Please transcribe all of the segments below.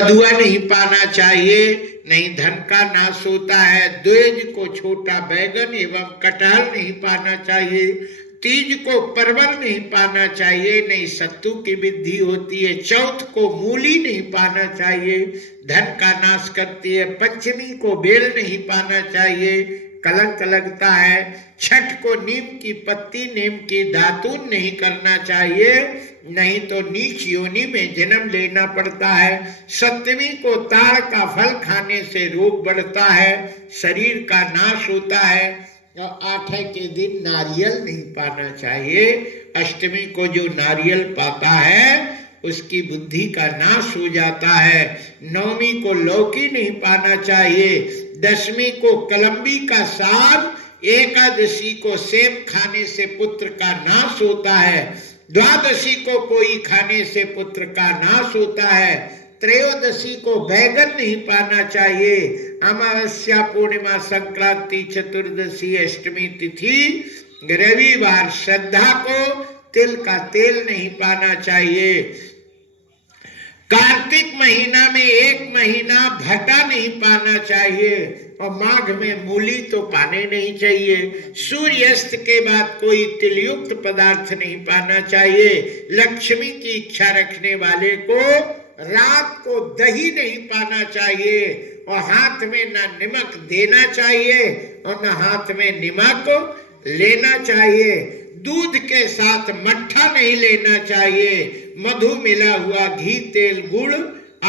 बधुआ नहीं पाना चाहिए, नहीं धन का नाश होता है। द्विज को छोटा बैगन एवं कटहल नहीं पाना चाहिए। तीज को परवल नहीं पाना चाहिए, नहीं सत्तू की वृद्धि होती है। चौथ को मूली नहीं पाना चाहिए, धन का नाश करती है। पंचमी को बेल नहीं पाना चाहिए, कलंक लगता है। छठ को नीम की पत्ती, नीम की दातून नहीं करना चाहिए, नहीं तो नीच योनि में जन्म लेना पड़ता है। सप्तमी को ताड़ का फल खाने से रोग बढ़ता है, शरीर का नाश होता है। और आठे के दिन नारियल नहीं पाना चाहिए। अष्टमी को जो नारियल पाता है उसकी बुद्धि का नाश हो जाता है। नवमी को लौकी नहीं पाना चाहिए। दशमी को कलंबी का साग, एकादशी को सेब खाने से पुत्र का नाश होता है। द्वादशी को कोई खाने से पुत्र का नाश होता है। त्रयोदशी को बैगन नहीं पाना चाहिए। अमावस्या, पूर्णिमा, संक्रांति, चतुर्दशी, अष्टमी तिथि, रविवार, श्रद्धा को तिल का तेल नहीं पाना चाहिए। कार्तिक महीना में एक महीना भटा नहीं पाना चाहिए और माघ में मूली तो पाने नहीं चाहिए। सूर्यास्त के बाद कोई तिलयुक्त पदार्थ नहीं पाना चाहिए। लक्ष्मी की इच्छा रखने वाले को रात को दही नहीं पाना चाहिए और हाथ में ना नमक देना चाहिए और ना हाथ में नमक लेना चाहिए। दूध के साथ मट्ठा नहीं लेना चाहिए। मधु मिला हुआ घी, तेल, गुड़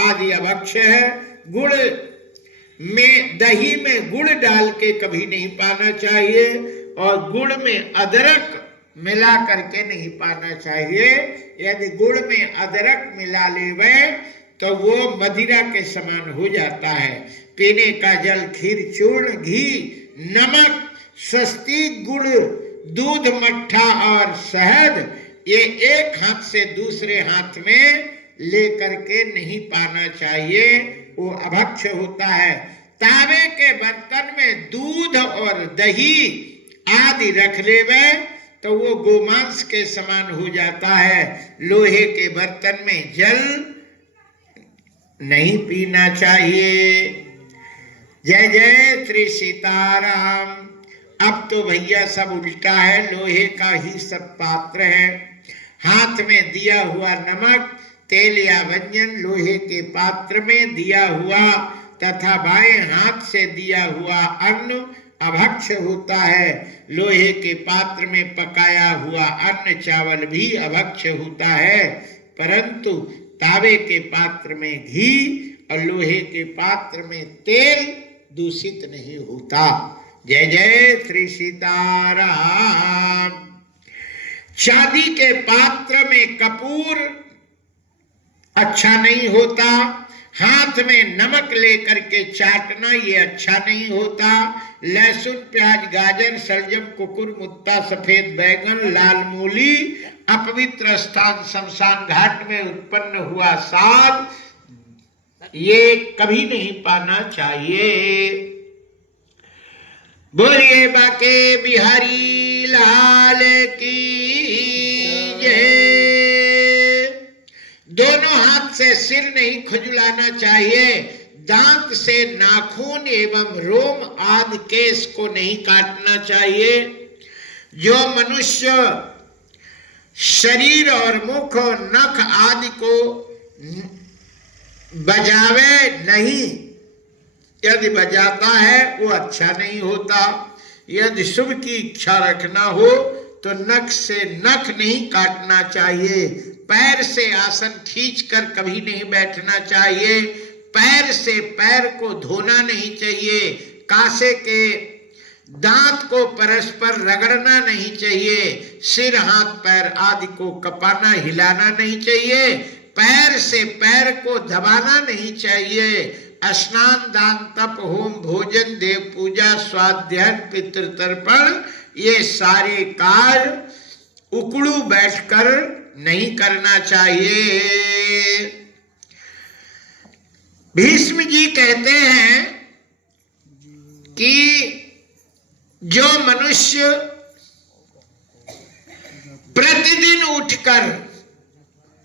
आदि अभक्ष्य है। गुड़ में, दही में गुड़ डाल के कभी नहीं पाना चाहिए और गुड़ में अदरक मिला करके नहीं पाना चाहिए। यदि गुड़ में अदरक मिला लेवे तो वो मदिरा के समान हो जाता है। पीने का जल, खीर, चूर्ण, घी, नमक, सस्ती, गुड़, दूध, मट्ठा और शहद ये एक हाथ से दूसरे हाथ में लेकर के नहीं पाना चाहिए, वो अभक्ष्य होता है। तांबे के बर्तन में दूध और दही आदि रख लेवे तो वो गोमांस के समान हो जाता है। लोहे के बर्तन में जल नहीं पीना चाहिए। जय जय श्री सीताराम। अब तो भैया सब उल्टा है, लोहे का ही सब पात्र है। हाथ में दिया हुआ नमक, तेल या व्यंजन लोहे के पात्र में दिया हुआ तथा बाएं हाथ से दिया हुआ अन्न अभक्ष्य होता है। लोहे के पात्र में पकाया हुआ अन्न चावल भी अभक्ष्य होता है, परंतु तांबे के पात्र में घी और लोहे के पात्र में तेल दूषित नहीं होता। जय जय श्री सीताराम। चांदी के पात्र में कपूर अच्छा नहीं होता। हाथ में नमक लेकर के चाटना ये अच्छा नहीं होता। लहसुन, प्याज, गाजर, सलजम, कुकुर, मुत्ता, सफेद बैगन, लाल मूली, अपवित्र स्थान शमशान घाट में उत्पन्न हुआ साग ये कभी नहीं पाना चाहिए। बोलिए बाके बिहारी लाल की जय। दोनों हाथ से सिर नहीं खुजलाना चाहिए। दांत से नाखून एवं रोम आदि केश को नहीं काटना चाहिए। जो मनुष्य शरीर और मुख और नख आदि को बजावे नहीं, यदि बजाता है वो अच्छा नहीं होता। यदि शुभ की इच्छा रखना हो तो नख से नख नहीं काटना चाहिए। पैर से आसन खींचकर कभी नहीं बैठना चाहिए। पैर से पैर को धोना नहीं चाहिए। कासे के दांत को परस्पर रगड़ना नहीं चाहिए। सिर, हाथ, पैर आदि को कपाना, हिलाना नहीं चाहिए। पैर से पैर को दबाना नहीं चाहिए। स्नान, दान, तप, होम, भोजन, देव पूजा, स्वाध्याय, पितृतर्पण ये सारे कार्य उकड़ू बैठकर नहीं करना चाहिए। भीष्म जी कहते हैं कि जो मनुष्य प्रतिदिन उठकर,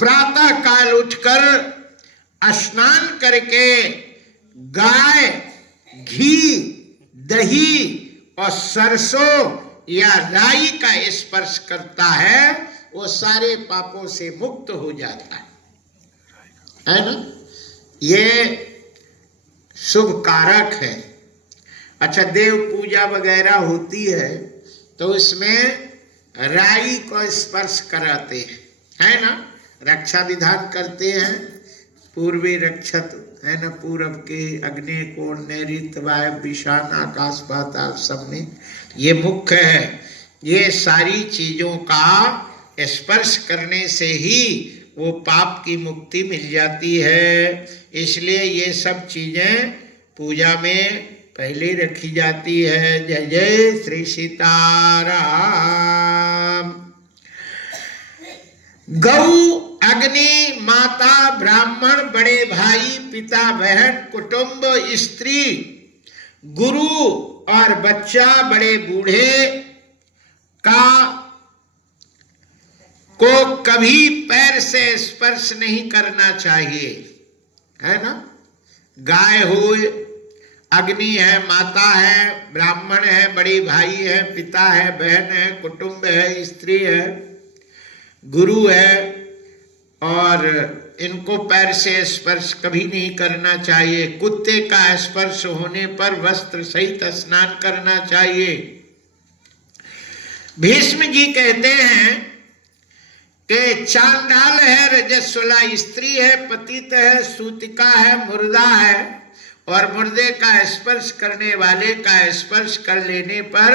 प्रातः काल उठकर स्नान करके गाय, घी, दही और सरसों या राई का स्पर्श करता है, वो सारे पापों से मुक्त हो जाता है ना। ये शुभ कारक है। अच्छा, देव पूजा वगैरह होती है तो इसमें राई को स्पर्श कराते हैं, है ना। रक्षा विधान करते हैं, पूर्वी रक्षत, है ना, पूरब के अग्नि कोण नैऋत्य वायव्य ईशान आकाश पाताल सब में ये मुख्य है। ये सारी चीजों का स्पर्श करने से ही वो पाप की मुक्ति मिल जाती है। इसलिए ये सब चीजें पूजा में पहले रखी जाती है। जय जय श्री सीताराम। गौ, अग्नि, माता, ब्राह्मण, बड़े भाई, पिता, बहन, कुटुंब, स्त्री, गुरु और बच्चा, बड़े बूढ़े को कभी पैर से स्पर्श नहीं करना चाहिए, है ना। गाय हो, अग्नि है, माता है, ब्राह्मण है, बड़े भाई है, पिता है, बहन है, कुटुंब है, स्त्री है, गुरु है, और इनको पैर से स्पर्श कभी नहीं करना चाहिए। कुत्ते का स्पर्श होने पर वस्त्र सहित स्नान करना चाहिए। भीष्म जी कहते हैं कि चांडाल है, रजस्वला स्त्री है, पतित है, सूतिका है, मुर्दा है, और मुर्दे का स्पर्श करने वाले का स्पर्श कर लेने पर